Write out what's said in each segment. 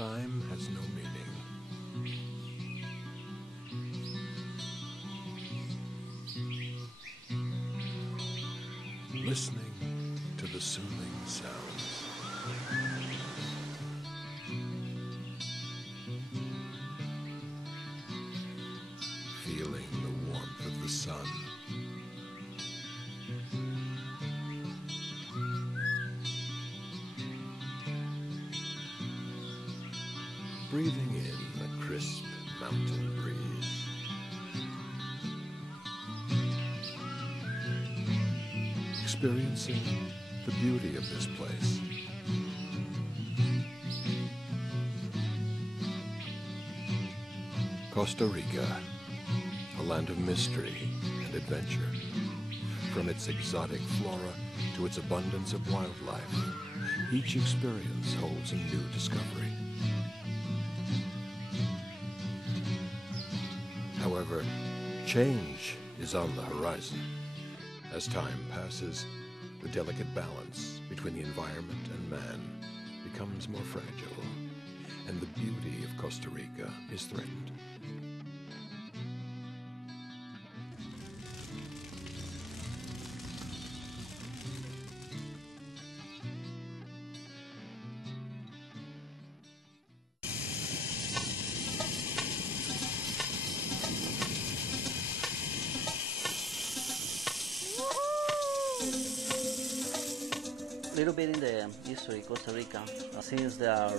Time has no meaning. Listening to the soothing sounds. Feeling the warmth of the sun. Breathing in the crisp mountain breeze. Experiencing the beauty of this place. Costa Rica, a land of mystery and adventure. From its exotic flora to its abundance of wildlife, each experience holds a new discovery. However, change is on the horizon. As time passes, the delicate balance between the environment and man becomes more fragile, and the beauty of Costa Rica is threatened. A little bit in the history of Costa Rica. Since our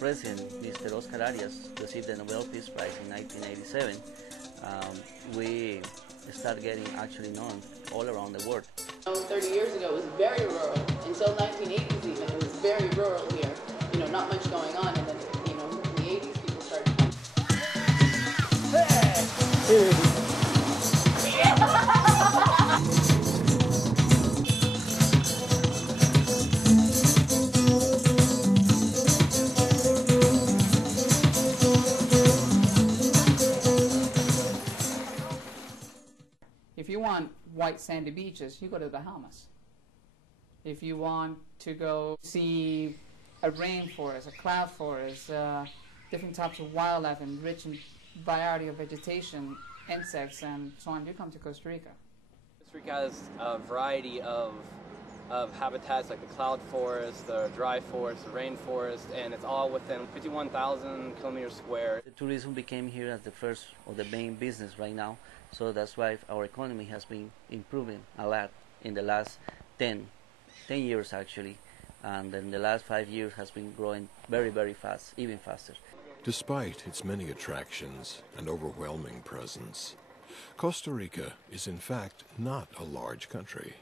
president, Mr. Oscar Arias, received the Nobel Peace Prize in 1987, we start getting actually known all around the world. 30 years ago, it was very rural. Until 1980s even, it was very rural here. Not much going on. And then, in the 80s, people started. If you want white sandy beaches, you go to the Bahamas. If you want to go see a rainforest, a cloud forest, different types of wildlife and rich and variety of vegetation, insects, and so on, you come to Costa Rica. Costa Rica has a variety of habitats like the cloud forest, the dry forest, the rainforest, and it's all within 51,000 kilometers square. The tourism became here as the first or the main business right now, so that's why our economy has been improving a lot in the last 10 years actually, and in the last 5 years has been growing very, very fast, even faster. Despite its many attractions and overwhelming presence, Costa Rica is in fact not a large country.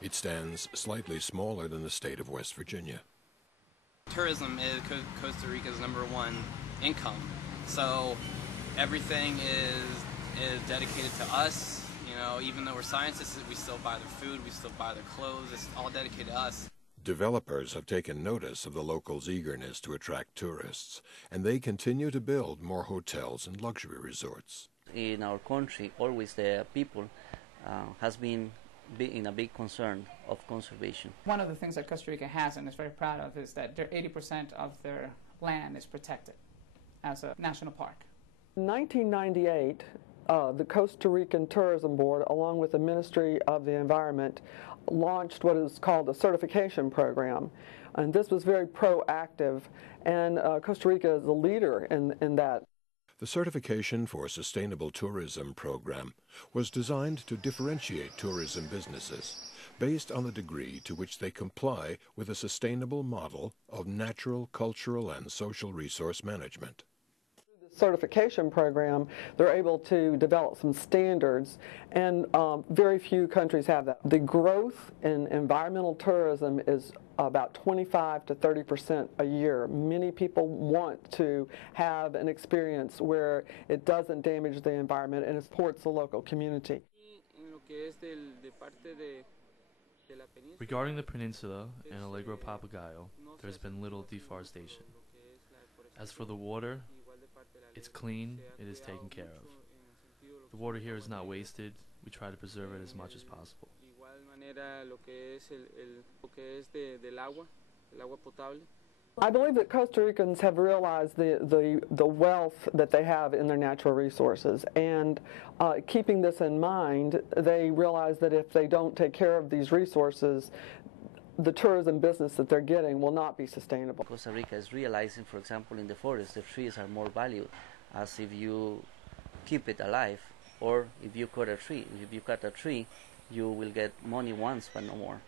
It stands slightly smaller than the state of West Virginia. Tourism is Costa Rica's #1 income, so everything is dedicated to us. Even though we're scientists, we still buy their food, we still buy their clothes, it's all dedicated to us. Developers have taken notice of the locals' eagerness to attract tourists, and they continue to build more hotels and luxury resorts. In our country, always the people has been in a big concern of conservation. One of the things that Costa Rica has and is very proud of is that 80% of their land is protected as a national park. In 1998, the Costa Rican Tourism Board, along with the Ministry of the Environment, launched what is called a certification program. And this was very proactive, and Costa Rica is a leader in that. The Certification for Sustainable Tourism program was designed to differentiate tourism businesses based on the degree to which they comply with a sustainable model of natural, cultural, and social resource management. Certification program, they're able to develop some standards, and very few countries have that. The growth in environmental tourism is about 25 to 30% a year. Many people want to have an experience where it doesn't damage the environment and it supports the local community. Regarding the peninsula and Alegro Papagayo, there's been little deforestation. As for the water, it's clean, it is taken care of. The water here is not wasted, we try to preserve it as much as possible. I believe that Costa Ricans have realized the wealth that they have in their natural resources, and keeping this in mind, they realize that if they don't take care of these resources, the tourism business that they're getting will not be sustainable. Costa Rica is realizing, for example, in the forest, the trees are more valued, as if you keep it alive, or if you cut a tree. If you cut a tree, you will get money once, but no more.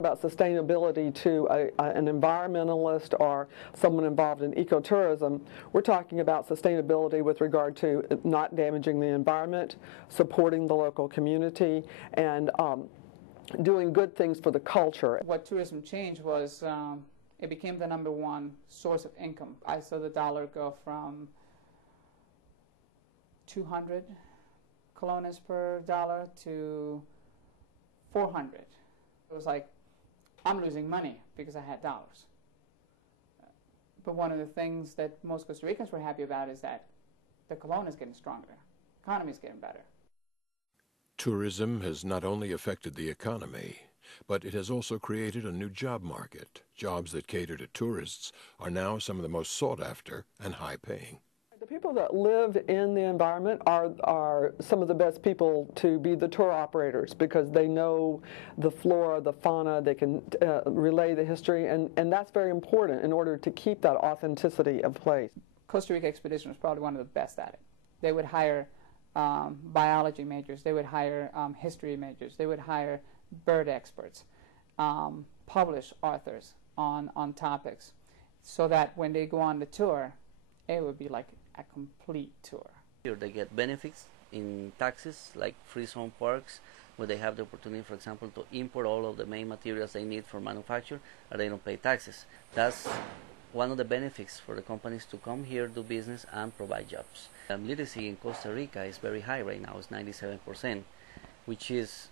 About sustainability to an environmentalist or someone involved in ecotourism, we're talking about sustainability with regard to not damaging the environment, supporting the local community, and doing good things for the culture. What tourism changed was it became the #1 source of income. I saw the dollar go from 200 colones per dollar to 400. It was like, I'm losing money because I had dollars. But one of the things that most Costa Ricans were happy about is that the colon is getting stronger, economy is getting better. Tourism has not only affected the economy, but it has also created a new job market. Jobs that cater to tourists are now some of the most sought after and high-paying. The people that live in the environment are some of the best people to be the tour operators, because they know the flora, the fauna, they can relay the history, and that's very important in order to keep that authenticity of place. Costa Rica Expedition was probably one of the best at it. They would hire biology majors, they would hire history majors, they would hire bird experts, publish authors on topics, so that when they go on the tour, it would be like a complete tour. Here they get benefits in taxes, like free zone parks, where they have the opportunity, for example, to import all of the main materials they need for manufacture, and they don't pay taxes. That's one of the benefits for the companies to come here, do business, and provide jobs. Literacy in Costa Rica is very high right now. It's 97%, which is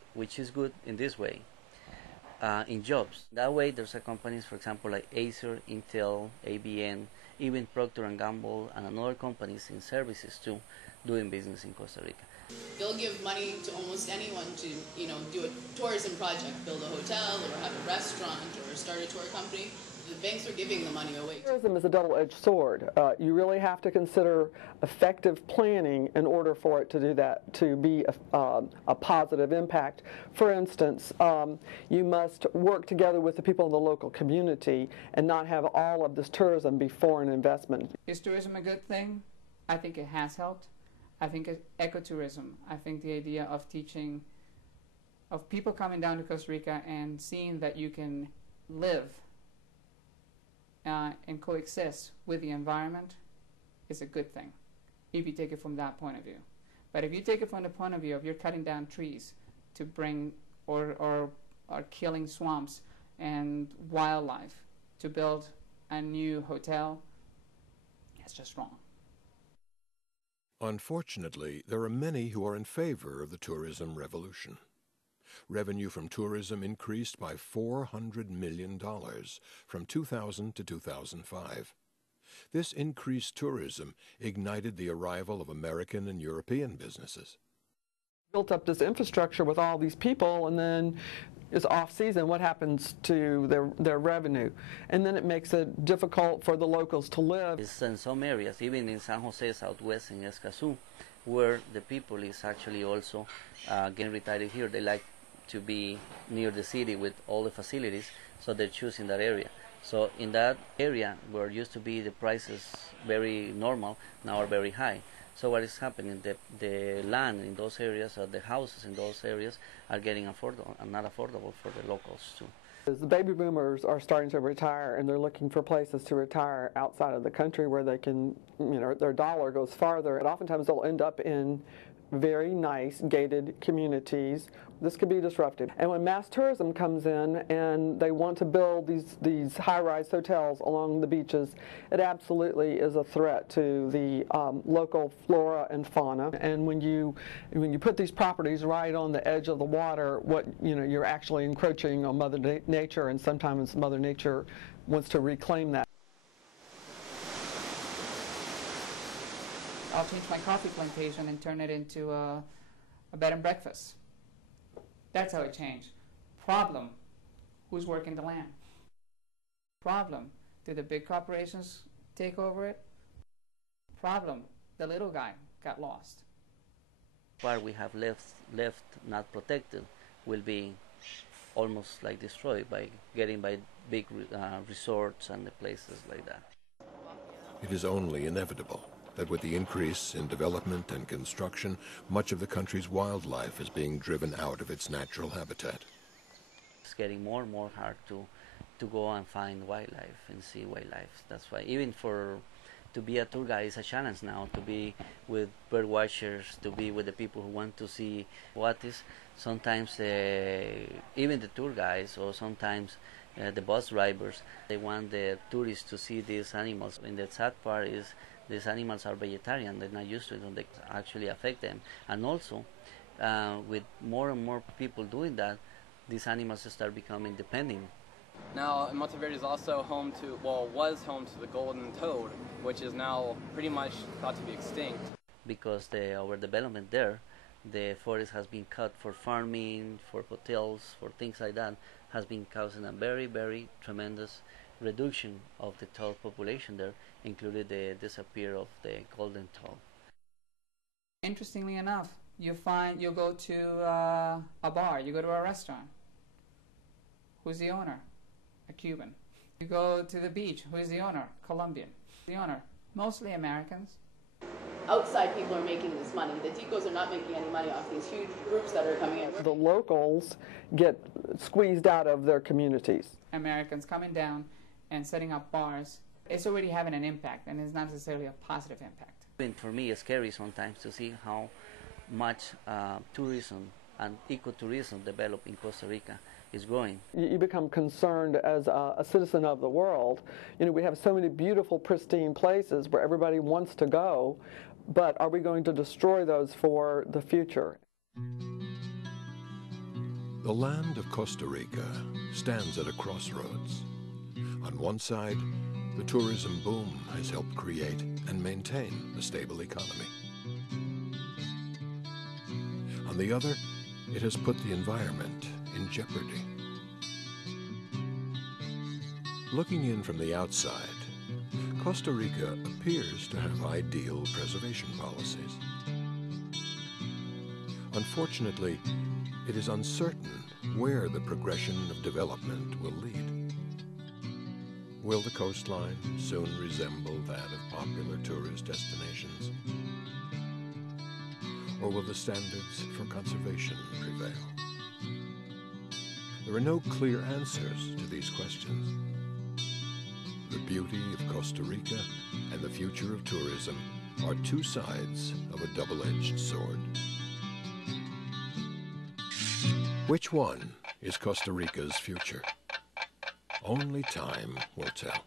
good in this way. In jobs, that way there's a companies, for example, like Acer, Intel, ABN, even Procter & Gamble, and other companies in services too, doing business in Costa Rica. They'll give money to almost anyone to, do a tourism project, build a hotel or have a restaurant or start a tour company. The banks are giving the money away. Tourism is a double-edged sword. You really have to consider effective planning in order for it to do that, to be a positive impact. For instance, you must work together with the people in the local community and not have all of this tourism be foreign investment. Is tourism a good thing? I think it has helped. I think ecotourism, I think the idea of teaching, of people coming down to Costa Rica and seeing that you can live and coexist with the environment is a good thing, if you take it from that point of view. But if you take it from the point of view of you're cutting down trees to bring, or killing swamps and wildlife to build a new hotel, that's just wrong. Unfortunately, there are many who are in favor of the tourism revolution. Revenue from tourism increased by $400 million from 2000 to 2005. This increased tourism ignited the arrival of American and European businesses. Built up this infrastructure with all these people, and then it's off-season. What happens to their revenue? And then it makes it difficult for the locals to live. It's in some areas, even in San Jose, Southwest, in Escazú, where the people is actually also getting retired here. They like to be near the city with all the facilities, so they're choosing that area. So in that area where used to be the prices very normal, now are very high. So what is happening, the land in those areas, or the houses in those areas, are getting affordable and not affordable for the locals too. The baby boomers are starting to retire, and they're looking for places to retire outside of the country where they can, their dollar goes farther. And oftentimes they'll end up in very nice gated communities. This could be disruptive. And when mass tourism comes in and they want to build these high-rise hotels along the beaches, it absolutely is a threat to the local flora and fauna. And when you put these properties right on the edge of the water, you're actually encroaching on Mother Nature, and sometimes Mother Nature wants to reclaim that. I'll change my coffee plantation and turn it into a bed and breakfast. That's how it changed. Problem, who's working the land? Problem, Do the big corporations take over it? Problem, the little guy got lost. What we have left not protected will be almost like destroyed by big resorts and the places like that. It is only inevitable that with the increase in development and construction, much of the country's wildlife is being driven out of its natural habitat. It's getting more and more hard to go and find wildlife and see wildlife. That's why even to be a tour guide is a challenge now, to be with bird watchers, to be with the people who want to see what is. Sometimes even the tour guides or sometimes the bus drivers, they want the tourists to see these animals. And the sad part is these animals are vegetarian, they're not used to it, and they actually affect them. And also, with more and more people doing that, these animals start becoming dependent. Now, Monteverde is also home to, well, was home to the golden toad, which is now pretty much thought to be extinct. Because the overdevelopment there, the forest has been cut for farming, for hotels, for things like that, has been causing a very, very tremendous reduction of the toad population there, including the disappearance of the golden toad. Interestingly enough, you go to a bar, you go to a restaurant. Who's the owner? A Cuban. You go to the beach. Who's the owner? Colombian. The owner? Mostly Americans. Outside people are making this money. The ticos are not making any money off these huge groups that are coming in. The locals get squeezed out of their communities. Americans coming down and setting up bars. It's already having an impact, and it's not necessarily a positive impact. And for me, it's scary sometimes to see how much tourism and ecotourism develop in Costa Rica is growing. You become concerned as a citizen of the world. You know, we have so many beautiful, pristine places where everybody wants to go, but are we going to destroy those for the future? The land of Costa Rica stands at a crossroads. On one side, the tourism boom has helped create and maintain a stable economy. On the other, it has put the environment in jeopardy. Looking in from the outside, Costa Rica appears to have ideal preservation policies. Unfortunately, it is uncertain where the progression of development will lead. Will the coastline soon resemble that of popular tourist destinations? Or will the standards for conservation prevail? There are no clear answers to these questions. The beauty of Costa Rica and the future of tourism are two sides of a double-edged sword. Which one is Costa Rica's future? Only time will tell.